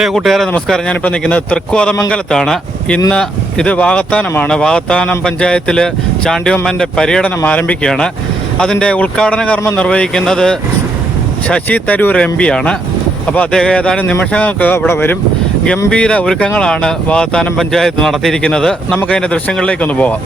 പ്രിയ കൂട്ടുകാരെ നമസ്കാരം. ഞാനിപ്പോൾ നിൽക്കുന്നത് തൃക്കോതമംഗലത്താണ്. ഇന്ന് ഇത് വാകത്താനമാണ്. വാകത്താനം പഞ്ചായത്തിൽ ചാണ്ടിയമ്മൻ്റെ പര്യടനം ആരംഭിക്കുകയാണ്. അതിൻ്റെ ഉദ്ഘാടന കർമ്മം നിർവഹിക്കുന്നത് ശശി തരൂർ MP ആണ്. അപ്പോൾ അദ്ദേഹം ഏതാനും നിമിഷങ്ങൾക്ക് ഇവിടെ വരും. ഗംഭീര ഒരുക്കങ്ങളാണ് വാകത്താനം പഞ്ചായത്ത് നടത്തിയിരിക്കുന്നത്. നമുക്കതിൻ്റെ ദൃശ്യങ്ങളിലേക്കൊന്ന് പോകാം.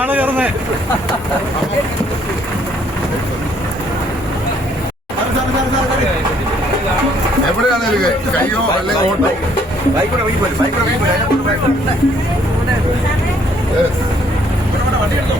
ആള് കയറുന്നേ എവിടെയാണെങ്കിലും കയ്യോ അല്ലെങ്കിൽ ഓട്ടോ വണ്ടി എടുത്തോ.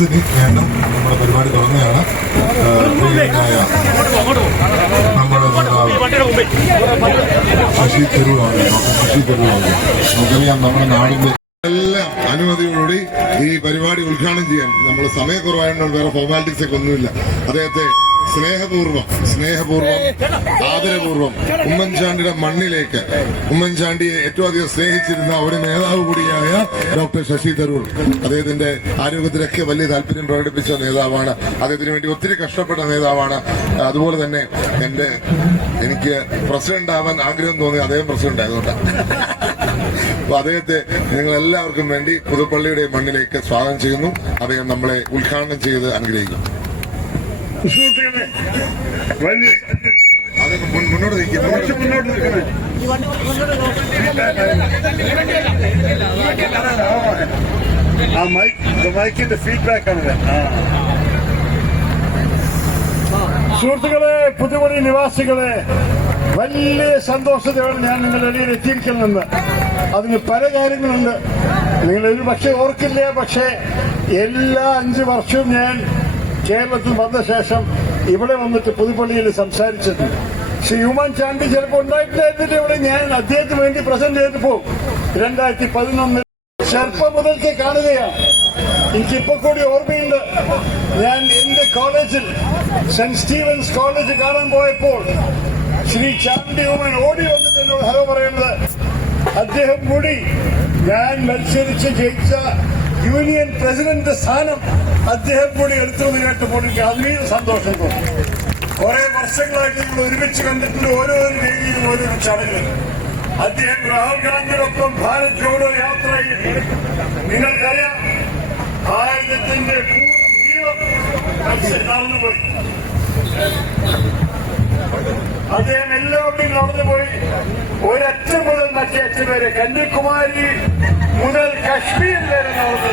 ഇനി വീണ്ടും നമ്മുടെ പരിപാടി തുടങ്ങുകയാണ്. നമ്മുടെ ശശി തരൂർ നമുക്കറിയാം, നമ്മുടെ നാടിന്റെ എല്ലാം അനുമതിയോടുകൂടി ഈ പരിപാടി ഉദ്ഘാടനം ചെയ്യാൻ നമ്മൾ സമയക്കുറവായതുകൊണ്ട് വേറെ ഫോർമാലിറ്റീസ് ഒക്കെ ഒന്നുമില്ല. അദ്ദേഹത്തെ സ്നേഹപൂർവ്വം ആദരപൂർവ്വം ഉമ്മൻചാണ്ടിയുടെ മണ്ണിലേക്ക്, ഉമ്മൻചാണ്ടിയെ ഏറ്റവും അധികം സ്നേഹിച്ചിരുന്ന ഒരു നേതാവ് കൂടിയായ ഡോക്ടർ ശശി തരൂർ, അദ്ദേഹത്തിന്റെ ആരോഗ്യത്തിലൊക്കെ വലിയ താല്പര്യം പ്രകടിപ്പിച്ച നേതാവാണ്. അദ്ദേഹത്തിന് വേണ്ടി ഒത്തിരി കഷ്ടപ്പെട്ട നേതാവാണ്. അതുപോലെ തന്നെ എനിക്ക് പ്രസിഡന്റ് ആവാൻ ആഗ്രഹം തോന്നി അദ്ദേഹം പ്രസിഡന്റ് ആയതുകൊണ്ടാണ്. അപ്പൊ അദ്ദേഹത്തെ നിങ്ങൾ എല്ലാവർക്കും വേണ്ടി പുതുപ്പള്ളിയുടെ മണ്ണിലേക്ക് സ്വാഗതം ചെയ്യുന്നു. അദ്ദേഹം നമ്മളെ ഉദ്ഘാടനം ചെയ്ത് അനുഗ്രഹിക്കും. അതൊക്കെ മുന്നോട്ട് നിൽക്കും. മൈക്കിന്റെ ഫീഡ്ബാക്ക് ആണ്. സുഹൃത്തുക്കളെ, പുതുപ്പള്ളി നിവാസികളെ, വലിയ സന്തോഷത്തോടെ ഞാൻ നിങ്ങളുടെ ഇടയിൽ എത്തിയിരിക്കുന്നുണ്ട്. അതിന് പല കാര്യങ്ങളുണ്ട്. നിങ്ങൾ ഒരു പക്ഷെ ഓർക്കില്ല, പക്ഷേ എല്ലാ 5 വർഷവും ഞാൻ കേരളത്തിൽ വന്ന ശേഷം ഇവിടെ വന്നിട്ട് പുതുപ്പള്ളിയിൽ സംസാരിച്ചിട്ടുണ്ട്. ശ്രീ ഉമ്മൻചാണ്ടി ചിലപ്പോൾ ഉണ്ടായിട്ടില്ലായിരുന്നില്ല ഇവിടെ. ഞാൻ അദ്ദേഹത്തിന് വേണ്ടി പ്രസന്റ് ചെയ്ത് പോകും. 2011 ചെറുപ്പം മുതൽക്ക് കാണുകയാണ്. എനിക്കിപ്പോ കൂടി ഓർമ്മയുണ്ട്, ഞാൻ എന്റെ കോളേജിൽ സെന്റ് സ്റ്റീവൻസ് കോളേജ് കാണാൻ പോയപ്പോൾ ശ്രീ ചാണ്ടി ഉമ്മൻ ഓടി വന്നിട്ട് എന്നോട് ഹലോ പറയുന്നത്. അദ്ദേഹം കൂടി ഞാൻ മത്സരിച്ച് ജയിച്ച യൂണിയൻ പ്രസിഡന്റ് സ്ഥാനം അദ്ദേഹം കൂടി എടുത്തത് കേട്ടപ്പോൾ എനിക്ക് അതിനീയ സന്തോഷം തോന്നി. കുറെ വർഷങ്ങളായിട്ട് നമ്മൾ ഒരുമിച്ച് കണ്ടിട്ടുണ്ട്, ഓരോരോ രീതിയിലും ഓരോരോ ചടങ്ങുകൾ. അദ്ദേഹം രാഹുൽ ഗാന്ധിയോടൊപ്പം ഭാരത് ജോഡോ യാത്രയിൽ നിങ്ങൾക്കറിയാം, ഭാരതത്തിന്റെ പൂർണ്ണ നടന്നുപോയി. അദ്ദേഹം എല്ലാവരുടെയും നടന്നുപോയി. ഒരറ്റം മുതൽ മറ്റേ അറ്റം വരെ, കന്യാകുമാരി മുതൽ കശ്മീർ വരെ നടന്ന്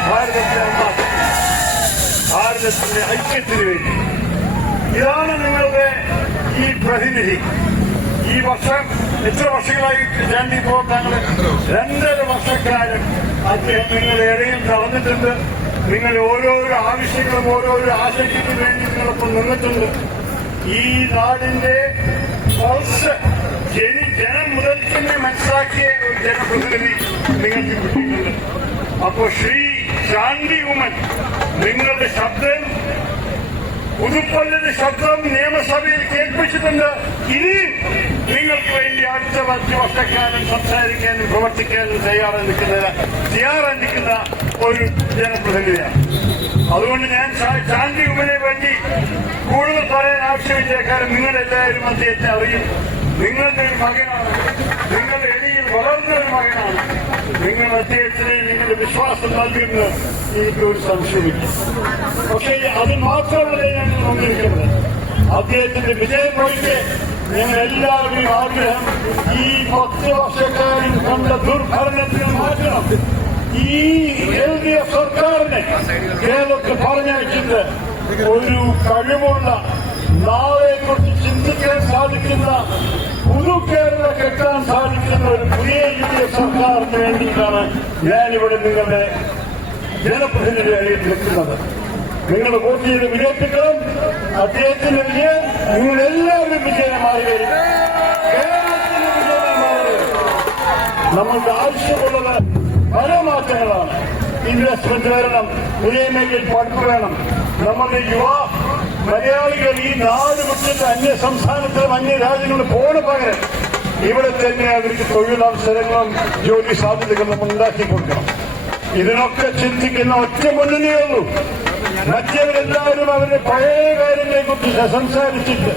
ഭാരതത്തിന്റെ ഐക്യത്തിന് വേണ്ടി. ഇതാണ് നിങ്ങളുടെ ഈ പ്രതിനിധി. ഈ വർഷം എത്ര വർഷങ്ങളായി ചാണ്ടി പ്രവർത്തനങ്ങൾ? 2.5 വർഷക്കാലം അദ്ദേഹം നിങ്ങളുടെ ഇടയിൽ നടന്നിട്ടുണ്ട്. നിങ്ങൾ ഓരോരോ ആവശ്യങ്ങളും ഓരോരോ ആശയത്തിന് വേണ്ടി നിങ്ങളൊപ്പം നിന്നിട്ടുണ്ട്. ഈ നാടിന്റെ പൾസ് ജനം മുതൽ തന്നെ മനസ്സിലാക്കിയ ഒരു ജനപ്രതിനിധി നിങ്ങൾക്ക് കിട്ടിയിട്ടുണ്ട്. അപ്പോ ശ്രീ ചാണ്ടി ഉമ്മൻ, നിങ്ങളുടെ ശബ്ദം, പുതുപ്പള്ളിയുടെ ശബ്ദം നിയമസഭയിൽ കേൾപ്പിച്ചിട്ടുണ്ട്. ഇനി നിങ്ങൾക്ക് വേണ്ടി അടുത്ത 5 വർഷക്കാലം സംസാരിക്കാനും പ്രവർത്തിക്കാനും തയ്യാറായി നിൽക്കുന്ന ഒരു ജനപ്രതിനിധിയാണ്. അതുകൊണ്ട് ഞാൻ ചാണ്ടി ഉമ്മനെ വേണ്ടി കൂടുതൽ പറയാൻ ആവശ്യമില്ല. കാരണം നിങ്ങളെല്ലാവരും അദ്ദേഹത്തെ അറിയും. നിങ്ങളുടെ ഒരു മകനാണ്, നിങ്ങളുടെ ഇടയിൽ വളർന്ന ഒരു മകനാണ്. നിങ്ങൾ അദ്ദേഹത്തിന് നിങ്ങളുടെ വിശ്വാസം നൽകുന്നത് എനിക്കൊരു സംശയമില്ല. പക്ഷേ അത് മാത്രമല്ല ഞാൻ വന്നിരിക്കുന്നത്. അദ്ദേഹത്തിന്റെ വിജയം പോയിട്ട് ഞങ്ങൾ എല്ലാവരുടെയും ആഗ്രഹം ഈ 10 വർഷക്കാലം കണ്ട ദുർഭരണത്തിന് മാറ്റണം. ഈ LDF സർക്കാരിനെ കേരളത്തിൽ പറഞ്ഞയച്ചിട്ട് ഒരു കഴിവുള്ള, നാളെക്കുറിച്ച് ചിന്തിക്കാൻ സാധിക്കുന്ന, പുതു കേരള കെട്ടാൻ സാധിക്കുന്ന ഒരു പുതിയ LDF സർക്കാരിന് വേണ്ടിയിട്ടാണ് ഞാനിവിടെ നിങ്ങളുടെ ജനപ്രതിനിധിയായി നിൽക്കുന്നത്. നിങ്ങൾ വോട്ട് ചെയ്ത് വിജയിപ്പിക്കണം. അദ്ദേഹത്തിന്റെ വിജയം നിങ്ങളെല്ലാവരും വിജയമായി വരും. കേരളത്തിന്റെ വിജയമായി വരും. നമ്മൾക്ക് ആവശ്യമുള്ളത് പല മാറ്റങ്ങളാണ്. ഇൻവെസ്റ്റ്മെന്റ് വരണം, പുതിയ മേഖലയിൽ പഠിപ്പ് വേണം. നമ്മുടെ മലയാളികൾ ഈ നാട് വിട്ടിട്ട് അന്യ സംസ്ഥാനത്തിലും അന്യ രാജ്യങ്ങളിൽ പോണ പകരം ഇവിടെ തന്നെ അവർക്ക് തൊഴിലവസരങ്ങളും ജോലി സാധ്യതകളും നമ്മൾ ഉണ്ടാക്കി കൊടുക്കണം. ഇതിനൊക്കെ ചിന്തിക്കുന്ന ഒറ്റ മുന്നണിയേ ഉള്ളൂ. മറ്റവരെല്ലാവരും അവരുടെ പഴയ കാര്യങ്ങളെ കുറിച്ച് സംസാരിച്ചിട്ട്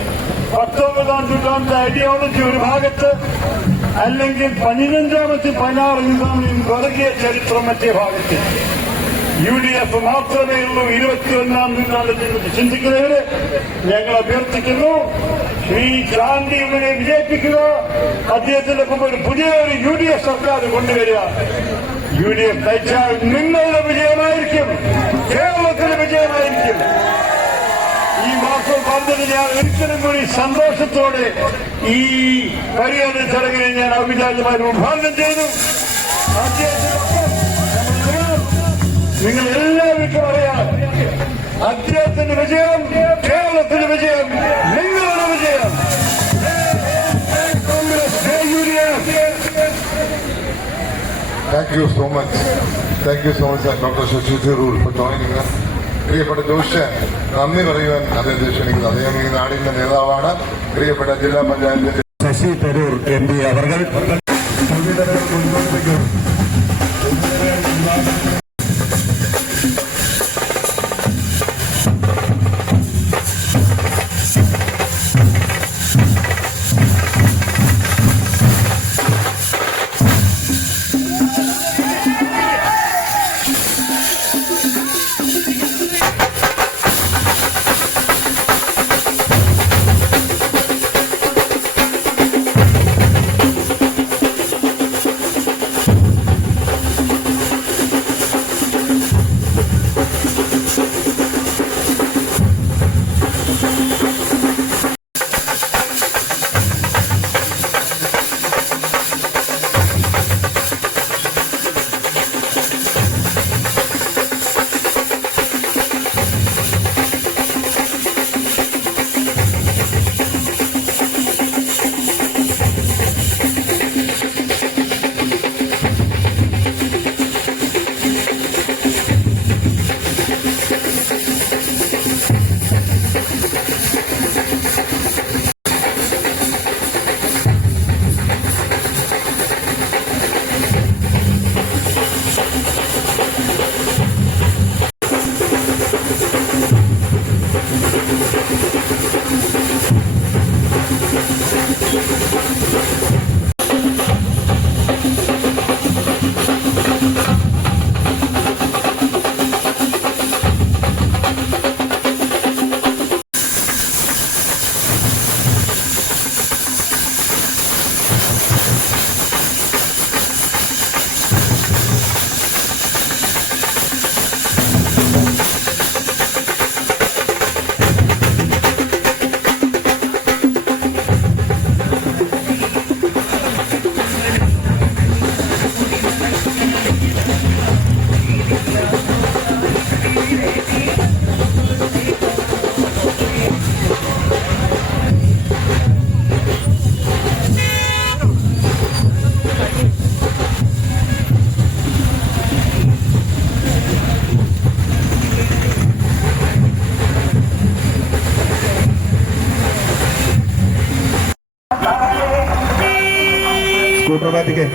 19ാം നൂറ്റാണ്ടിലെ ഐഡിയോളജി ഒരു ഭാഗത്ത്, അല്ലെങ്കിൽ 15ാമത്തെ 16 വർഗീയ ചരിത്രം മറ്റേ ഭാഗത്ത്. UDF മാത്രമേ ഉള്ളൂ 21ാം നൂറ്റാണ്ടിൽ കുറിച്ച് ചിന്തിക്കുന്നവര്. ഞങ്ങൾ അഭ്യർത്ഥിക്കുന്നു, ശ്രീ ചാണ്ടി ഉമ്മനെ വിജയിപ്പിക്കുക. അദ്ദേഹത്തിന്റെ ഒപ്പം ഒരു പുതിയൊരു UDF സർക്കാർ കൊണ്ടുവരിക. UDF നയിച്ചാൽ നിങ്ങളുടെ വിജയമായിരിക്കും, കേരളത്തിന്റെ വിജയമായിരിക്കും. ഈ മാസം പറഞ്ഞത് ഞാൻ ഒരിക്കലും കൂടി സന്തോഷത്തോടെ ഈ പരിഹാര ചടങ്ങിനെ ഞാൻ ഔപചാരികമായി ഉദ്ഘാടനം ചെയ്തു. അദ്ദേഹത്തിനൊപ്പം നിങ്ങൾ എല്ലാവർക്കും അറിയാം, അദ്ദേഹത്തിന്റെ വിജയം കേരളത്തിന്റെ വിജയം, നിങ്ങളുടെ വിജയം. Thank you so much. Thank you so much, Dr. Shashi Tharoor, for joining us. പ്രിയപ്പെട്ട ജോഷ്, നന്ദി പറയുവാൻ അദ്ദേഹത്തെ ക്ഷണിക്കുന്നു. അദ്ദേഹം ഈ നാടിന്റെ നേതാവാണ്. പ്രിയപ്പെട്ട ജില്ലാ പഞ്ചായത്തിന്റെ ശശി തരൂർ MP അവർ स्कूटर में ठीक है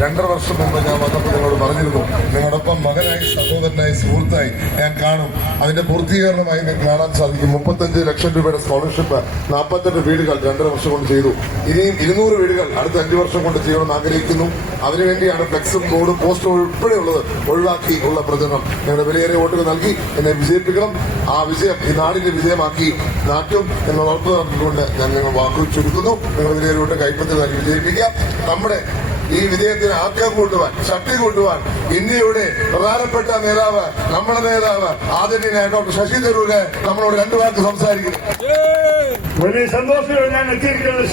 രണ്ടര വർഷം മുമ്പ് ഞാൻ വന്നപ്പോൾ നിങ്ങളോട് പറഞ്ഞിരുന്നു, നിങ്ങളോടൊപ്പം മകനായി, സഹോദരനായി, സുഹൃത്തായി ഞാൻ കാണും. അതിന്റെ പൂർത്തീകരണമായി നിങ്ങൾക്ക് കാണാൻ സാധിക്കും. 35 ലക്ഷം രൂപയുടെ സ്കോളർഷിപ്പ്, 48 വീടുകൾ 2.5 വർഷം കൊണ്ട് ചെയ്തു. ഇനിയും 200 വീടുകൾ അടുത്ത 5 വർഷം കൊണ്ട് ചെയ്യണമെന്ന് ആഗ്രഹിക്കുന്നു. അതിനുവേണ്ടിയാണ് ഫ്ലെക്സും ബോർഡും പോസ്റ്ററും ഉൾപ്പെടെയുള്ളത് ഒഴിവാക്കി ഉള്ള പ്രചരണം. നിങ്ങളുടെ വിലയേറിയ വോട്ടുകൾ നൽകി എന്നെ വിജയിപ്പിക്കണം. ആ വിജയം ഈ നാടിന്റെ വിജയമാക്കി നാട്ടും എന്ന് ഉറപ്പ് നൽകിക്കൊണ്ട് ഞാൻ നിങ്ങൾ വാക്കുകൾ ചുരുക്കുന്നു. നിങ്ങളുടെ വിലയേറിയ വോട്ട് കൈപ്പത്തിൽ നൽകി വിജയിപ്പിക്കാം. നമ്മുടെ ഈ വിജയത്തിന് ആക്കം കൂട്ടുവാൻ, ശക്തി കൂട്ടുവാൻ ഇന്ത്യയുടെ പ്രധാനപ്പെട്ട നേതാവ്, നമ്മുടെ നേതാവ് ആദരണീയനായ ഡോക്ടർ ശശി തരൂര് നമ്മളോട് 2 വാക്ക് സംസാരിക്കുന്നു. വലിയ സന്തോഷമാണ് ഞാൻ എത്തിയിരിക്കുന്നത്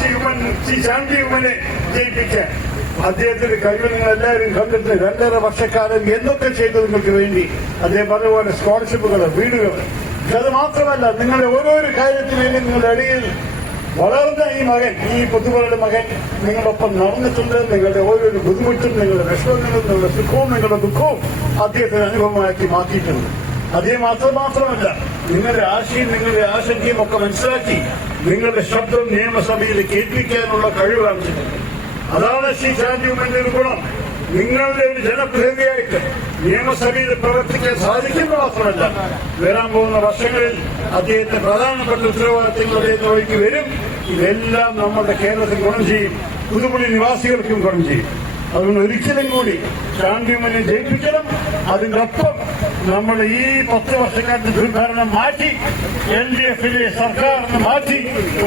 ശ്രീ ശാന്തി ഉമ്മനെ ജയിപ്പിക്കാൻ. അദ്ദേഹത്തിന്റെ കഴിവ് നിങ്ങൾ എല്ലാവരും കണ്ടിട്ട് 2.5 വർഷക്കാലം എന്തൊക്കെ ചെയ്തു നിങ്ങൾക്ക് വേണ്ടി. അദ്ദേഹം പറഞ്ഞപോലെ സ്കോളർഷിപ്പുകൾ, വീടുകൾ, അത് മാത്രമല്ല നിങ്ങളുടെ ഓരോരോ കാര്യത്തിന് വേണ്ടി നിങ്ങളുടെ ഇടയിൽ വളർന്ന ഈ മകൻ, ഈ പുതുവരുടെ മകൻ നിങ്ങളൊപ്പം നടന്നിട്ടുണ്ട്. നിങ്ങളുടെ ഓരോരു ബുദ്ധിമുട്ടും, നിങ്ങളുടെ വിഷമങ്ങളും, നിങ്ങളുടെ സുഖവും, നിങ്ങളുടെ ദുഃഖവും അദ്ദേഹത്തിന് അനുഭവമാക്കി മാറ്റിയിട്ടുണ്ട്. അതേ മാത്രമല്ല നിങ്ങളുടെ ആശയും നിങ്ങളുടെ ആശങ്കയും ഒക്കെ മനസ്സിലാക്കി നിങ്ങളുടെ ശബ്ദം നിയമസഭയിൽ കേൾപ്പിക്കാനുള്ള കഴിവ് കാണിച്ചിട്ടുണ്ട്. അതാണ് ശ്രീ ശാന്തി ഉമ്മന്റെ ഒരു ഗുണം. നിങ്ങളുടെ ഒരു ജനപ്രതിനിധിയായിട്ട് നിയമസഭയിൽ പ്രവർത്തിക്കാൻ സാധിക്കുന്ന മാത്രമല്ല, വരാൻ പോകുന്ന വർഷങ്ങളിൽ അദ്ദേഹത്തെ പ്രധാനപ്പെട്ട ഉത്തരവാദിത്തങ്ങൾ അദ്ദേഹത്തെ വഴിക്ക് വരും. ഇതെല്ലാം നമ്മുടെ കേരളത്തിൽ ഗുണം ചെയ്യും, പുതുപ്പള്ളി നിവാസികൾക്കും ഗുണം ചെയ്യും. അതുകൊണ്ട് ഒരിക്കലും കൂടി ശാന്തിമനെ ജയിപ്പിക്കണം. അതിന്റെ ഒപ്പം നമ്മൾ ഈ 10 വർഷക്കാലത്തെ ദുർഭരണം മാറ്റി LDF-ലെ സർക്കാരിന് മാറ്റി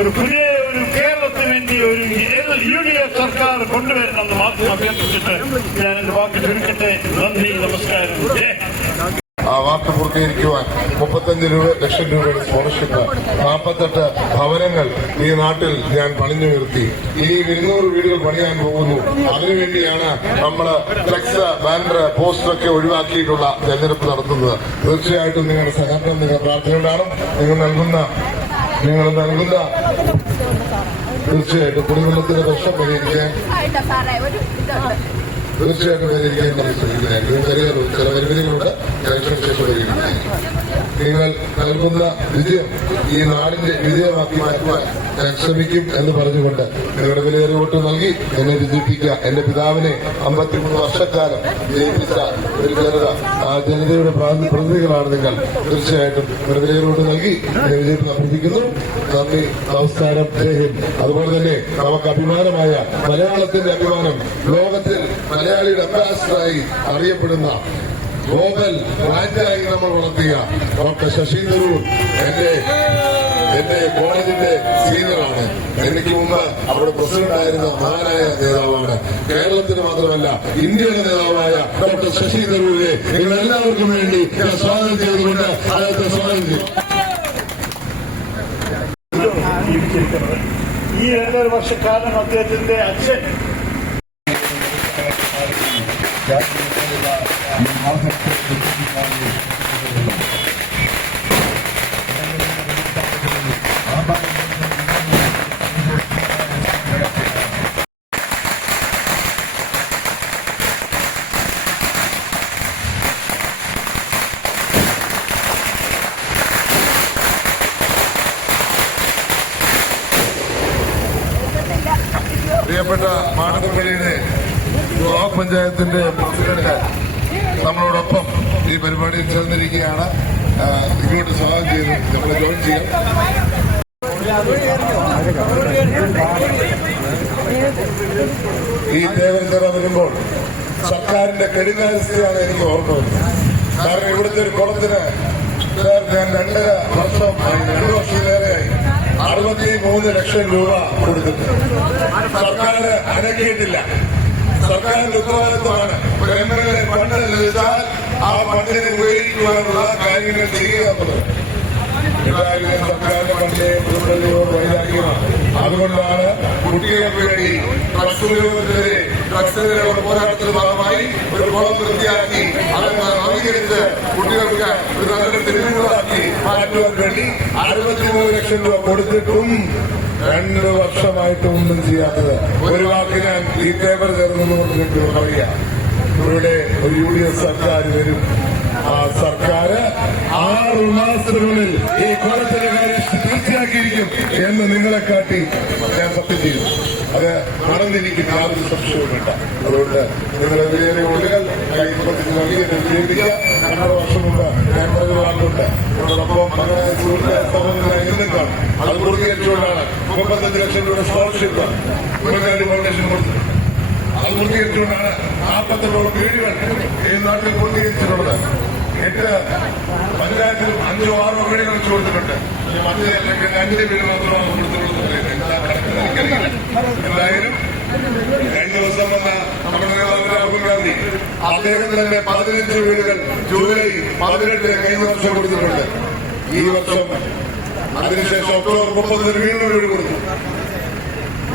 ഒരു പുതിയ ഒരു കേരളത്തിന് വേണ്ടി ഒരു UDF സർക്കാർ കൊണ്ടുവരണമെന്ന് മാത്രം അഭ്യർത്ഥിച്ചിട്ട് ഞാൻ എന്റെ വാക്ക് ചുരുക്കട്ടെ. നന്ദി, നമസ്കാരം. ആ വാക്ക് പൂർത്തീകരിക്കുവാൻ 35 ലക്ഷം രൂപയുടെ സ്കോളർഷിപ്പ്, 48 ഭവനങ്ങൾ ഈ നാട്ടിൽ ഞാൻ പണിഞ്ഞുയർത്തി. ഇനി 200 വീടുകൾ പണിയാൻ പോകുന്നു. അതിനുവേണ്ടിയാണ് നമ്മൾ ഫ്ലെക്സ്, ബാനർ, പോസ്റ്ററൊക്കെ ഒഴിവാക്കിയിട്ടുള്ള തെരഞ്ഞെടുപ്പ് നടത്തുന്നത്. തീർച്ചയായിട്ടും നിങ്ങളുടെ സഹകരണം, നിങ്ങളുടെ പ്രാർത്ഥന ഉണ്ടാകണം. നിങ്ങൾ നൽകുന്ന തീർച്ചയായിട്ടും കുടിവെള്ളത്തിന്റെ പ്രശ്നം പരിഹരിക്കാൻ നമ്മൾ ശ്രമിക്കുന്നതായിരിക്കും. ചില പരിമിതികളുണ്ട്. ഇലക്ഷന് ശേഷം പരിഹരിക്കുന്നതായിരിക്കും. നിങ്ങൾ നൽകുന്ന വിജയം ഈ നാടിന്റെ വിജയമാക്കി മാറ്റുവാൻ ഞാൻ ശ്രമിക്കും എന്ന് പറഞ്ഞുകൊണ്ട് നിങ്ങളുടെ വിലയേറിയ വോട്ട് നൽകി എന്നെ വിജയിപ്പിക്കുക. എന്റെ പിതാവിനെ 53 വർഷക്കാലം ജയിപ്പിച്ച ഒരു ജനത, ആ ജനതയുടെ പ്രതിനിധികളാണ് നിങ്ങൾ. തീർച്ചയായിട്ടും നിങ്ങളുടെ വിലയേറിയ വോട്ട് നൽകി എന്നെ വിജയിപ്പിച്ച് അഭ്യർത്ഥിക്കുന്നു. നന്ദി, നമസ്കാരം, ജയ് ഹിന്ദ്. അതുപോലെ തന്നെ നമുക്ക് അഭിമാനമായ, മലയാളത്തിന്റെ അഭിമാനം, ലോകത്തിൽ മലയാളിയുടെ അംബാസിഡറായി അറിയപ്പെടുന്ന, ഗ്ലോബൽ ബ്രാൻഡായി നമ്മൾ വളർത്തിയ ഡോക്ടർ ശശി തരൂർ എന്റെ കോളേജിന്റെ സീനിയറാണ്. എനിക്ക് മുമ്പ് അവിടെ പ്രസിഡന്റായിരുന്ന മഹാനായ നേതാവാണ്. കേരളത്തിന് മാത്രമല്ല ഇന്ത്യയുടെ നേതാവായ ഡോക്ടർ ശശി തരൂരിനെ നിങ്ങൾ എല്ലാവർക്കും വേണ്ടി സ്വാഗതം ചെയ്തുകൊണ്ട് അദ്ദേഹത്തെ സ്വാഗതം ചെയ്യും. ഈ 2.5 വർഷക്കാലം അദ്ദേഹത്തിന്റെ അച്ഛൻ പ്രിയപ്പെട്ട മാടമ്പള്ളിയുടെ ബ്ലോക്ക് പഞ്ചായത്തിന്റെ പ്രസിഡന്റ് നമ്മളോടൊപ്പം ഈ പരിപാടിയിൽ ചേർന്നിരിക്കുകയാണ്. ഇങ്ങോട്ട് സ്വാഗതം ചെയ്ത് നമ്മളെ ജോയിൻ ചെയ്യാം. ഈ ദേവന്തര വരുമ്പോൾ സർക്കാരിന്റെ കെടുകാര്യസ്ഥയാണ് എനിക്ക് ഓർമ്മ വരുന്നത്. കാരണം ഇവിടുത്തെ ഒരു കുളത്തിന് ഞാൻ 2 വർഷത്തിലേറെയായി 63 ലക്ഷം രൂപ കൊടുത്തിട്ടുണ്ട്. സർക്കാർ അനക്കിയിട്ടില്ല. സർക്കാരിന്റെ ഉത്തരവാദിത്വമാണ് ഒരു എംഎൽഎ ഫണ്ട് ലഭിച്ചാൽ ആ ഫണ്ടിനെ ഉപയോഗിക്കുവാനുള്ള കാര്യങ്ങൾ ചെയ്യുക എന്നുള്ളത്. സർക്കാരിന്റെ ഫണ്ടിനെ വൈരാഗ്യമാണ്. അതുകൊണ്ടാണ് കുട്ടികൾക്ക് വേണ്ടി ഡ്രഗ്സിനെതിരെ പോരാട്ടത്തിന്റെ ഭാഗമായി ഒരു കുളം വൃത്തിയാക്കി അത് നവീകരിച്ച് കുട്ടികൾക്ക് ഒരു നല്ലൊരു തിരുവനന്തപുരമാക്കി മാറ്റുവാൻ വേണ്ടി 63 ലക്ഷം രൂപ കൊടുത്തിട്ടും 2 വർഷമായിട്ട് ഒന്നും ചെയ്യാത്തത്. ഒരു വാക്ക് ഞാൻ ഈ പേപ്പർ ചേർന്നുകൊണ്ട് നിങ്ങൾക്ക് പറയാം. ഇവിടെ ഒരു UDF സർക്കാർ വരും. ആ സർക്കാർ 6 മാസത്തിനുള്ളിൽ ഈ കുളത്തിന്റെ കാര്യം പൂർത്തിയാക്കിയിരിക്കും എന്ന് നിങ്ങളെ കാട്ടി ഞാൻ സത്യം ചെയ്തു. അത് നടന്നിരിക്കും, യാതൊരു സംശയവുമില്ല. അതുകൊണ്ട് നിങ്ങളുടെ വിലയേറിയ വോട്ടുകൾ വിജയിപ്പിക്കുക. 2 വർഷം മുമ്പ് ഞാൻ പറഞ്ഞ വാക്കുണ്ട്. അതോടൊപ്പം മകനായ സുഹൃത്ത് സഹോദരനായ ഇന്നും കാണും. അത് പൂർത്തീകരിച്ചുകൊണ്ടാണ് 35 ലക്ഷം രൂപ സ്കോളർഷിപ്പ് ഉമ്മൻചാണ്ടി ഫൗണ്ടേഷൻ കൊടുത്തത്. അത് പൂർത്തീകരിച്ചുകൊണ്ടാണ് 48 വീടുകൾ ഈ നാട്ടിൽ പൂർത്തീകരിച്ചിട്ടുള്ളത്. 8 പഞ്ചായത്തിലും 5 or 6 വീടുകൾ വെച്ച് കൊടുത്തിട്ടുണ്ട്. മറ്റേ 2 വീട് മാത്രമാണ് കൊടുത്തിട്ടുള്ളത്. എന്തായാലും 2 ദിവസം വന്ന നമ്മുടെ നേതാവ് രാഹുൽ ഗാന്ധി അദ്ദേഹത്തിന് തന്നെ 15 വീടുകൾ ജൂലൈ 18 കഴിഞ്ഞ വർഷം കൊടുത്തിട്ടുണ്ട്. ഈ വർഷം അതിനുശേഷം ഒക്ടോബർ 30 വീണ്ടും വീട് കൊടുത്തു.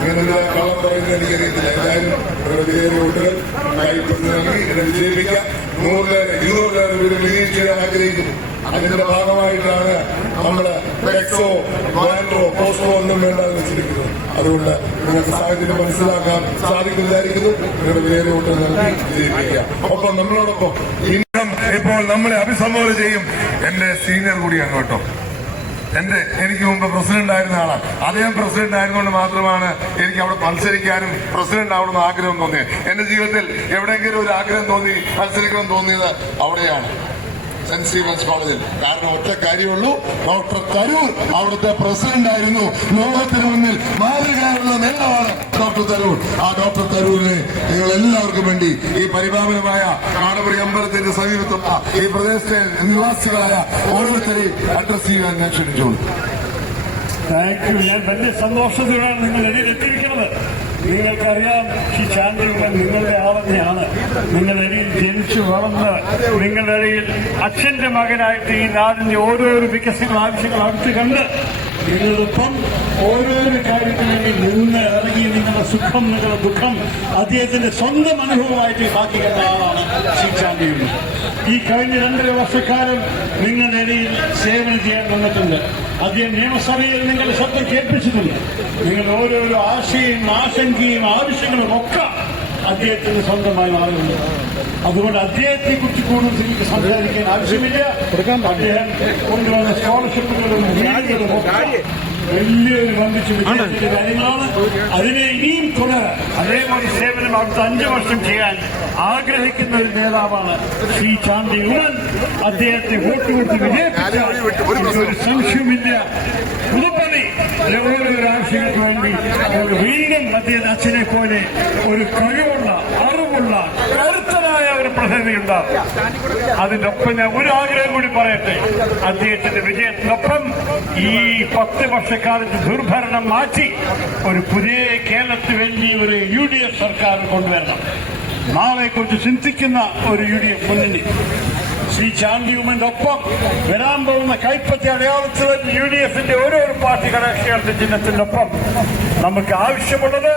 ഇങ്ങനെയുള്ള കള്ളം പറയുന്നത് എനിക്കറിയത്തില്ല. എന്തായാലും വിലയേറിയ വോട്ടുകൾ നൽകി ഇതിനെ വിജയിപ്പിക്കാം. 100-200 വീട് വിജയം ചെയ്യാൻ ആഗ്രഹിക്കുന്നു. അതിന്റെ ഭാഗമായിട്ടാണ് നമ്മള് ഫ്ലെക്സോ ബാനറോ പോസ്റ്ററോ ഒന്നും വേണ്ടാന്ന് വെച്ചിരിക്കുന്നത്. അതുകൊണ്ട് നിങ്ങൾക്ക് സാഹചര്യം മനസ്സിലാക്കാൻ സാധിക്കുന്നതായിരിക്കുന്നു. നിങ്ങളുടെ വിലയേറിയ വോട്ടുകൾ നൽകി വിജയിപ്പിക്കാം. ഒപ്പം നമ്മളോടൊപ്പം ഇന്നും ഇപ്പോൾ നമ്മളെ അഭിസംബോധന ചെയ്യും എന്റെ സീനിയർ കൂടിയാണ് കേട്ടോ. എനിക്ക് മുമ്പ് പ്രസിഡന്റ് ആയിരുന്ന ആളാണ്. അദ്ദേഹം പ്രസിഡന്റ് ആയതുകൊണ്ട് മാത്രമാണ് എനിക്ക് അവിടെ മത്സരിക്കാനും പ്രസിഡന്റ് ആവണമെന്ന് ആഗ്രഹം തോന്നിയത്. എന്റെ ജീവിതത്തിൽ എവിടെയെങ്കിലും ഒരു ആഗ്രഹം തോന്നി മത്സരിക്കണം തോന്നിയത് അവിടെയാണ്, സെന്റ് സ്റ്റീഫൻസ് കോളേജിൽ. കാരണം ഒറ്റ കാര്യമുള്ളൂ, ഡോക്ടർ തരൂർ അവിടുത്തെ പ്രസിഡന്റ് ആയിരുന്നു. ലോകത്തിന് മുന്നിൽ മാതൃകയായുള്ള നേതാവാണ് ഡോക്ടർ തരൂർ. ആ ഡോക്ടർ തരൂരിനെ നിങ്ങൾ എല്ലാവർക്കും വേണ്ടി ഈ പരിപാവനമായ കാടപുരി അമ്പലത്തിന്റെ സമീപത്തുള്ള ഈ പ്രദേശത്തെ നിവാസികളായ ഓരോരുത്തരെയും അഡ്രസ് ചെയ്യാൻ ഞാൻ ക്ഷണിച്ചോളൂ. Thank you. ഞാൻ വലിയ സന്തോഷത്തിലാണ് നിങ്ങൾ എത്തിയിരിക്കുന്നത്. നിങ്ങൾക്കറിയാം ഈ ചാണ്ടിയുമ്മൻ നിങ്ങളുടെ ആളെന്നെയാണ്. നിങ്ങളുടെ ഇടയിൽ ജനിച്ചു വളർന്ന് നിങ്ങളുടെ ഇടയിൽ അച്ഛന്റെ മകനായിട്ട് ഈ നാടിന്റെ ഓരോരോ വികസന ആവശ്യങ്ങൾ അടുത്ത് കണ്ട് നിങ്ങളൊപ്പം ഓരോരോ കാര്യത്തിന് വേണ്ടി നിന്ന് ഇറങ്ങി നിങ്ങളുടെ സുഖം നിങ്ങളുടെ ദുഃഖം അദ്ദേഹത്തിന്റെ സ്വന്തം അനുഭവമായിട്ട് ബാക്കി കണ്ട ആളാണ് ശ്രീ ചാണ്ടിയുമ്മൻ. ഈ കഴിഞ്ഞ 2.5 വർഷക്കാലം നിങ്ങളുടെ ഇടയിൽ സേവനം ചെയ്യാൻ വന്നിട്ടുണ്ട്. അദ്ദേഹം നിയമസഭയിൽ നിങ്ങളുടെ ശബ്ദം കേൾപ്പിച്ചിട്ടുണ്ട്. നിങ്ങളുടെ ഓരോരോ ആശയും ആശങ്കയും ആവശ്യങ്ങളും ഒക്കെ അദ്ദേഹത്തിന് സ്വന്തമായി മാറുന്നുണ്ട്. അതുകൊണ്ട് അദ്ദേഹത്തെ കുറിച്ച് കൂടുതൽ എനിക്ക് സംസാരിക്കാൻ ആവശ്യമില്ല. അദ്ദേഹം കൊണ്ടുവന്ന സ്കോളർഷിപ്പുകളും വീടുകളും ഒക്കെ വലിയൊരു വമ്പിച്ച് വിജയത്തിന്റെ കാര്യങ്ങളാണ്. അതിനെ ഇനിയും തുടരാൻ അതേപോലെ സേവനം അടുത്ത 5 വർഷം ചെയ്യാൻ ആഗ്രഹിക്കുന്ന ഒരു നേതാവാണ് ശ്രീ ചാണ്ടിയുമ്മൻ. അദ്ദേഹത്തെ വോട്ട് കൊടുത്ത് വിജയിപ്പിച്ച ഒരു സംശയമില്ല. പുതുപ്പണി ഓരോരോ ആവശ്യങ്ങൾക്ക് വേണ്ടി വീണ്ടും അദ്ദേഹം അച്ഛനെ പോലെ ഒരു കഴിവുള്ള അറിവുള്ള കരുത്തനായ ഒരു പ്രതിനിധിയുണ്ടാവും. അതിന്റെ ഒപ്പം ഞാൻ ഒരു ആഗ്രഹം കൂടി പറയട്ടെ. അദ്ദേഹത്തിന്റെ വിജയത്തിനൊപ്പം ഈ 10 വർഷക്കാലത്ത് ദുർഭരണം മാറ്റി ഒരു പുതിയ കേരളത്തിന് വേണ്ടി ഒരു UDF സർക്കാർ കൊണ്ടുവരണം. നാളെക്കുറിച്ച് ചിന്തിക്കുന്ന ഒരു UDF മുന്നണി ശ്രീ ചാണ്ടിയുമ്മന്റെ ഒപ്പം വരാൻ പോകുന്ന കൈപ്പത്തി അടയാളത്തിൽ UDFന്റെ ഓരോരോ പാർട്ടി കക്ഷികളുടെ ചിഹ്നത്തിനൊപ്പം നമുക്ക് ആവശ്യമുള്ളത്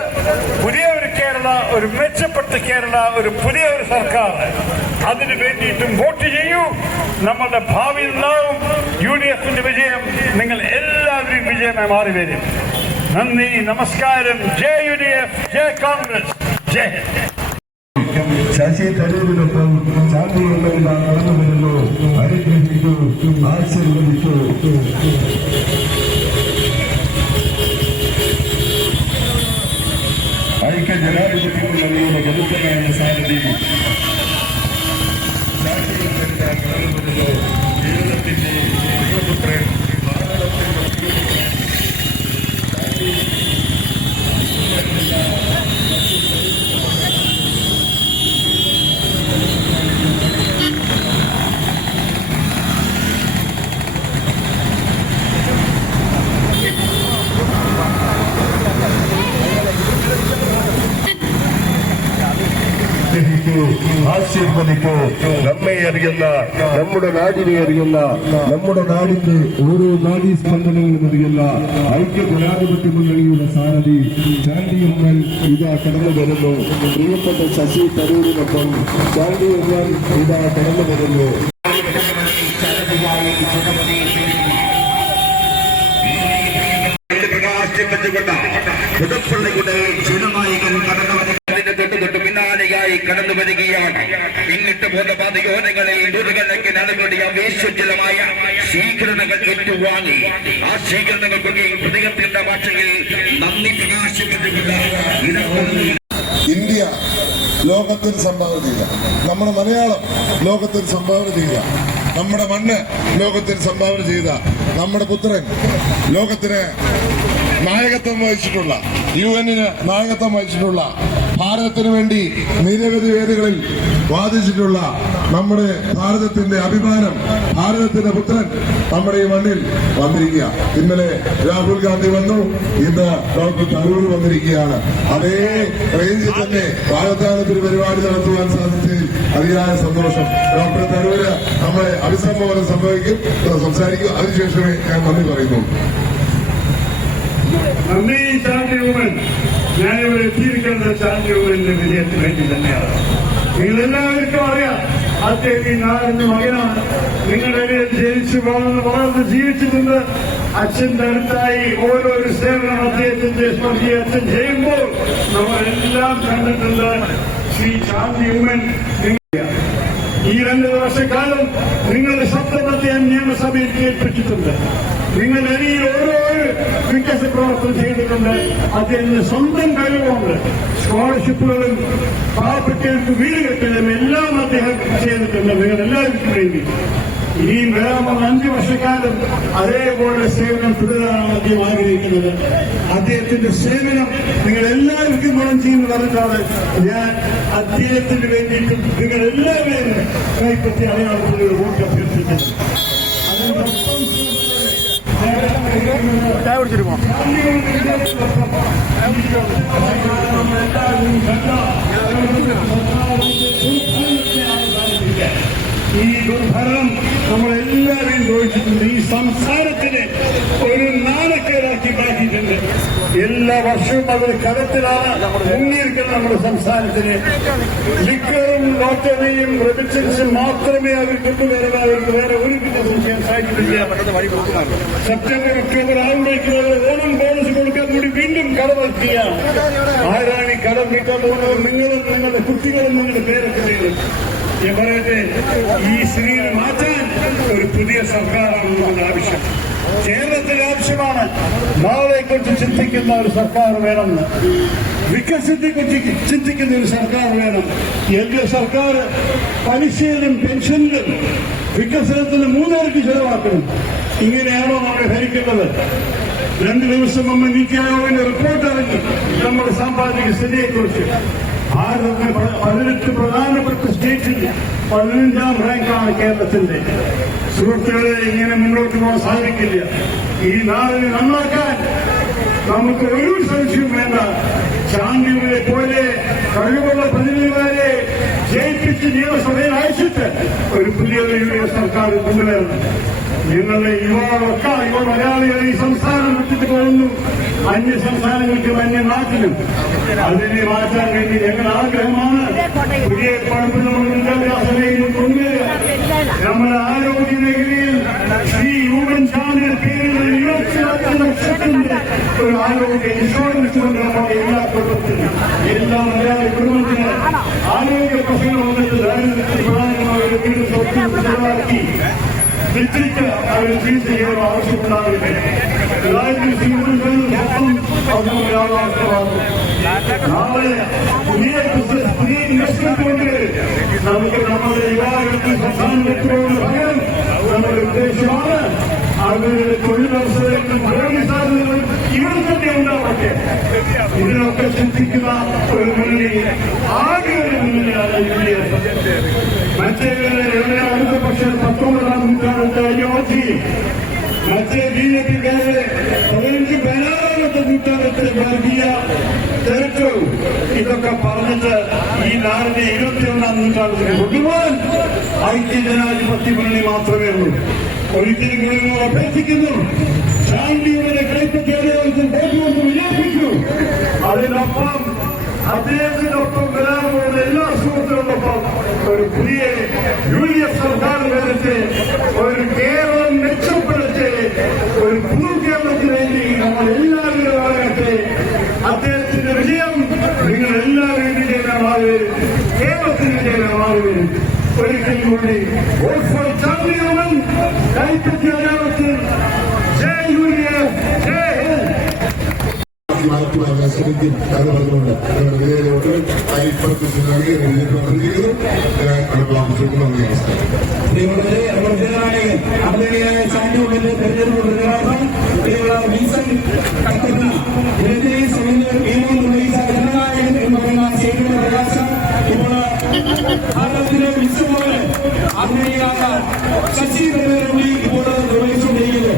പുതിയ ഒരു കേരള, ഒരു മെച്ചപ്പെട്ട കേരള, ഒരു പുതിയ ഒരു സർക്കാർ. അതിനു വേണ്ടിയിട്ടും വോട്ട് ചെയ്യൂ. നമ്മളുടെ ഭാവിയിൽ ഉണ്ടാവും UDFന്റെ വിജയം. നിങ്ങൾ എല്ലാവരും വിജയമായി മാറി വരും. നന്ദി, നമസ്കാരം. ജയ് UDF, ജയ് കോൺഗ്രസ്, ജയ് ഹിന്ദ്. ശശി തരൂരിനൊപ്പം ചാണ്ടിയുമ്മൻ കടന്നു വരുന്നു. അനുഗ്രഹിക്കൂ, ആശീർവദിക്കൂ. ഐക്യ ജനാധിപത്യങ്ങളുടെ ഗരുത്തനായ സാരഥി ചാണ്ടിയുമ്മൻ കടന്നു വരുന്നു. കേരളത്തിന്റെ പ്രിയപുത്രൻ, ആശീർവദിക്കൂ. നമ്മെ അറിയുന്ന, നമ്മുടെ നാടിനെ അറിയുന്ന, നമ്മുടെ നാടിന്റെ ഓരോ നാഡീസ്പന്ദനങ്ങളും അറിയുന്ന ഐക്യ ജനാധിപത്യ മുന്നണിയുടെ സാരഥി ചാണ്ടിയുമ്മൻ ഇതാ കടന്നു വരുന്നു. പ്രിയപ്പെട്ട ശശി തരൂരിനൊപ്പം ചാണ്ടിയുമ്മൻ ഇതാ കടന്നു വരുന്നു. പുതുപ്പള്ളിയുടെ ജനനായകൻ തൊട്ട് പിന്നാലെയായി കടന്നു വരികയാണ്. പിന്നിട്ട് പോകുന്ന പദയോധങ്ങളിൽ നൂറുകണക്കിന് ആളുകളുടെ അവേശോജ്വലമായ സ്വീകരണങ്ങൾ ഏറ്റുവാങ്ങി ആ സ്വീകരണങ്ങൾക്കൊക്കെ ഹൃദയത്തിന്റെ ഭാഷയിൽ നന്ദി പ്രകാശിപ്പിച്ചുകൊണ്ട് ഇന്ത്യ ലോകത്തിന് സംഭാവന ചെയ്ത, നമ്മുടെ മലയാളം ലോകത്തിന് സംഭാവന ചെയ്ത, നമ്മുടെ മണ്ണ് ലോകത്തിന് സംഭാവന ചെയ്ത നമ്മുടെ പുത്രൻ, ലോകത്തിന് നായകത്വം വഹിച്ചിട്ടുള്ള, UN-ന് നായകത്വം വഹിച്ചിട്ടുള്ള, ഭാരതത്തിന് വേണ്ടി നിരവധി വേദികളിൽ വാദിച്ചിട്ടുള്ള നമ്മുടെ ഭാരതത്തിന്റെ അഭിമാനം, ഭാരതത്തിന്റെ പുത്രൻ നമ്മുടെ ഈ മണ്ണിൽ വന്നിരിക്കുക. ഇന്നലെ രാഹുൽ ഗാന്ധി വന്നു, ഇന്ന് ഡോക്ടർ തരൂർ വന്നിരിക്കുകയാണ്. അതേ റേഞ്ചിൽ തന്നെ വാഗ്ദാനത്തിന് പരിപാടി നടത്തുവാൻ സാധിച്ചതിൽ അതിയായ സന്തോഷം. ഡോക്ടർ തരൂര് നമ്മളെ അഭിസംബോധന സംസാരിക്കും. അതിനുശേഷമേ ഞാൻ നന്ദി പറയുന്നു. നന്ദി ചാണ്ടിയുമ്മൻ. ഞാനിവിടെ എത്തിയിരിക്കുന്നത് ചാണ്ടിയുമ്മന്റെ വിജയത്തിന് വേണ്ടി തന്നെയാണ്. നിങ്ങളെല്ലാവർക്കും അറിയാം, അദ്ദേഹം ഈ നാടിന്റെ മകനാണ്. നിങ്ങളുടെ ജനിച്ചു വളർന്ന് ജീവിച്ചിട്ടുണ്ട്. അച്ഛന്റെ അടുത്തായി ഓരോരു സേവനം അദ്ദേഹത്തിന്റെ സ്വർഗീയ അച്ഛൻ ചെയ്യുമ്പോൾ നമ്മളെല്ലാം കണ്ടിട്ടുണ്ട്. ശ്രീ ചാണ്ടിയുമ്മൻ ഈ 2 വർഷക്കാലം നിങ്ങളുടെ ശബ്ദം അദ്ദേഹം നിയമസഭയിൽ കേൾപ്പിച്ചിട്ടുണ്ട്. നിങ്ങളുടെ അരിയിൽ ഓരോ വികസന പ്രവർത്തനം ചെയ്തിട്ടുണ്ട്. അദ്ദേഹത്തിന്റെ സ്വന്തം കഴിവുണ്ട്. സ്കോളർഷിപ്പുകളും പാവപ്പെട്ടവർക്ക് വീട് കെട്ടലും എല്ലാം അദ്ദേഹം ചെയ്തിട്ടുണ്ട്. നിങ്ങളെല്ലാവർക്കും വേണ്ടി ഇനിയും വരാമെന്ന 5 വർഷക്കാലം അതേപോലെ സേവനം തുടരാനാണ് അദ്ദേഹം ആഗ്രഹിക്കുന്നത്. അദ്ദേഹത്തിന്റെ സേവനം നിങ്ങളെല്ലാവർക്കും ഗുണം ചെയ്യുന്നു പറഞ്ഞിട്ടാണ് ഞാൻ അദ്ദേഹത്തിന് വേണ്ടിയിട്ടും നിങ്ങളെല്ലാവരെയും കൈപ്പറ്റി അടയാളത്തിൽ വോട്ട് അഭ്യർത്ഥിക്കുന്നത്. അതിനൊപ്പം ദുർഭരണം നമ്മളെല്ലാവരെയും ദ്രോഹിച്ചിട്ടുണ്ട്. ഈ സംസ്ഥാനത്തിന് ഒരു നാണക്കേടാക്കി മാറ്റിയിട്ടുണ്ട്. എല്ലാ വർഷവും അവർ കടത്തിലാണ് മുങ്ങിയിരിക്കുന്നത്. നമ്മുടെ സംസ്ഥാനത്തിന് ലിക്കറും ലോട്ടറിയും റെമിറ്റൻസും മാത്രമേ അവർ കൊണ്ടുവരാൻ അവർക്ക് വേറെ ഒരു ബിസിനസ്സും ചെയ്യാൻ സാധിക്കില്ല. സെപ്റ്റംബർ ഒക്ടോബർ ആകുമ്പോഴേക്കും ഓണം ബോണസ് കൊടുക്കാൻ കൂടി വീണ്ടും കടമെത്തിയാണ്. ആരാണ് ഈ കടം വീട്ടാൻ പോകുന്നത്? നിങ്ങളും നിങ്ങളുടെ കുട്ടികളും നിങ്ങളുടെ പേരൊക്കെ പേരും. ഞാൻ പറയട്ടെ, ഈ സ്ഥിതിയിൽ മാറ്റാൻ ഒരു പുതിയ സർക്കാരാണ് നമ്മുടെ ആവശ്യം. കേരളത്തിൽ ആവശ്യമാണ് നാളെക്കുറിച്ച് ചിന്തിക്കുന്ന ഒരു സർക്കാർ വേണമെന്ന്, വികസനത്തെക്കുറിച്ച് ചിന്തിക്കുന്ന ഒരു സർക്കാർ വേണം. എന്റെ സർക്കാർ പലിശയിലും പെൻഷനിലും വികസനത്തിന് 3 ഇരട്ടി ചെലവാക്കണം. ഇങ്ങനെയാണോ നമ്മൾ ഭരിക്കുന്നത്? 2 ദിവസം മുമ്പ് നീതി ആയോഗിന്റെ റിപ്പോർട്ട് ഇറങ്ങി നമ്മുടെ സാമ്പത്തിക സ്ഥിതിയെക്കുറിച്ച്. ഭാരതത്തിലെ 18 പ്രധാനപ്പെട്ട സ്റ്റേറ്റിൽ 15ാം റാങ്കാണ് കേരളത്തിന്റെ. സുഹൃത്തുക്കളെ, ഇങ്ങനെ മുന്നോട്ട് പോകാൻ സാധിക്കില്ല. ഈ നാടിനെ നന്നാക്കാൻ നമുക്ക് ഒരു സംശയവും വേണ്ട. ചാണ്ടിയുടെ പോലെ കഴിവുള്ള പ്രതിനിധിമാരെ ജയിപ്പിച്ച് നിയമസഭയിൽ അയച്ചിട്ട് ഒരു പുതിയ സർക്കാർ കൊണ്ടുവരണം. നിങ്ങളുടെ യുവ മലയാളികൾ ഈ സംസ്ഥാനം വിട്ടിട്ട് പോകുന്നു, അന്യ സംസ്ഥാനങ്ങൾക്കും അന്യ നാട്ടിലും. അതിനെ മാറ്റാൻ വേണ്ടി ഞങ്ങളുടെ ആഗ്രഹമാണ് പുതിയ പണപ്പിനുള്ള വിദ്യാഭ്യാസത്തെയും കൊണ്ടുവരിക. നമ്മുടെ ആരോഗ്യ മേഖലയിൽ ശ്രീ ഉമ്മൻചാണ്ടിയുടെ പേരിൽ 24 ലക്ഷത്തിന്റെ ഒരു ആരോഗ്യ ഇൻഷുറൻസ് കൊണ്ട് നമ്മുടെ എല്ലാ കുടുംബത്തിനും, എല്ലാ മലയാളി കുടുംബത്തിന് ആരോഗ്യ പ്രശ്നങ്ങൾ വന്നിട്ട് ദാരിദ്ര്യത്തിൽ പ്രധാനമായ ഒരു വീട് സ്വത്ത് ചെലവാക്കി വ്യക്തിക്ക് അവർ ചികിത്സ ചെയ്യാൻ ആവശ്യമുണ്ടാവില്ല. നാളെ പുതിയ ഇൻവെസ്റ്റ്മെന്റ് കൊണ്ട് നമുക്ക് നമ്മുടെ യുവാക്കൾക്ക് സംസ്ഥാനം വെച്ചുകൊണ്ട് പകരം നമ്മുടെ ഉദ്ദേശമാണ് അവരുടെ തൊഴിലവസരങ്ങളും ജോലി സാധ്യതകളും ഇവിടെ തന്നെ ഉണ്ടാവട്ടെ. ഇതിനൊക്കെ ചിന്തിക്കുന്ന ഒരു മുന്നണി, ആകെ ഒരു മുന്നണിയാണ് UDF. മറ്റേ അടുത്ത പക്ഷേ 19ാം നൂറ്റാണ്ടത്തെ അയോധ്യയും മറ്റേ BJPക്കാരെ 16ാമത്തെ നൂറ്റാണ്ടത്തെ വർഗീയ തിരക്കവും ഇതൊക്കെ പറഞ്ഞിട്ട് ഈ നാടിനെ 21ാം നൂറ്റാണ്ടത്തിന് കൊണ്ടുപോകാൻ ഐക്യജനാധിപത്യ മുന്നണി മാത്രമേ ഉള്ളൂ. ഒരിക്കലും നിങ്ങൾ അഭ്യർത്ഥിക്കുന്നു, ശാന്തിയുടെ കൈപ്പറ്റിയാലും വോട്ടുകൊണ്ട് വിജയിപ്പിക്കൂ. അതിനൊപ്പം അദ്ദേഹത്തിനൊപ്പം വരാൻ പോകുന്ന എല്ലാ സുഹൃത്തുക്കളോടൊപ്പം ഒരു പുതിയ UDF സർക്കാർ വരട്ടെ. ഒരു കേരളം മെച്ചപ്പെടുത്തി ഒരു പുതു കേരളത്തിന് വേണ്ടി നമ്മൾ എല്ലാവരും ആകട്ടെ. അദ്ദേഹത്തിന്റെ വിജയം നിങ്ങൾ എല്ലാവരും വിജയമായി വരും, കേരളത്തിന് വിജയമായി വരും. ഒരിക്കൽ കൂടി വോട്ട് ഫോർ ചാണ്ടി ഉമ്മൻ, കൈപ്പറ്റി അനാവത്തിൽ ജയ് UDF, ജയ് മാറ്റുവാൻ ശ്രമിക്കും എന്ന് പറഞ്ഞുകൊണ്ട് നിങ്ങളുടെ വിജയത്തോട് അയൽപ്പെടുത്തി നൽകി പ്രതികരിക്കുന്നു. പ്രിയമുള്ളവരെ, നമ്മുടെ ജനനായകൻ ആദരണീയായ ചാണ്ടിയുടെ തെരഞ്ഞെടുപ്പ് പ്രചാരണം പ്രിയമുള്ള വിൻസെന്റ് കട്ടപ്പന ഇതിനെതിരെ സമയം നിയമം നിർവഹിച്ച ജനനായകൻ എന്ന് പറയുന്ന സ്റ്റേറ്റിന്റെ പ്രകാശനം ഇപ്പോൾ ഭാരതത്തിലെ വിശ്വപോലെ ആദരണീയായ ശശി തരൂർ ഇപ്പോൾ നിർവഹിച്ചുകൊണ്ടിരിക്കുന്നു.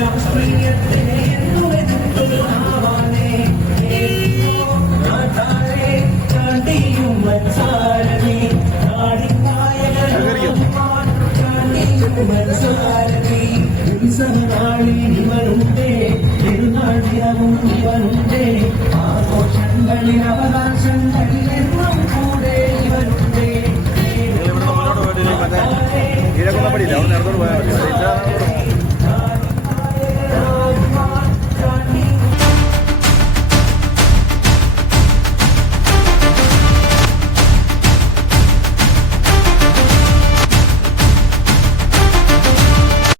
രാഷ്ട്രീയത്തിനെ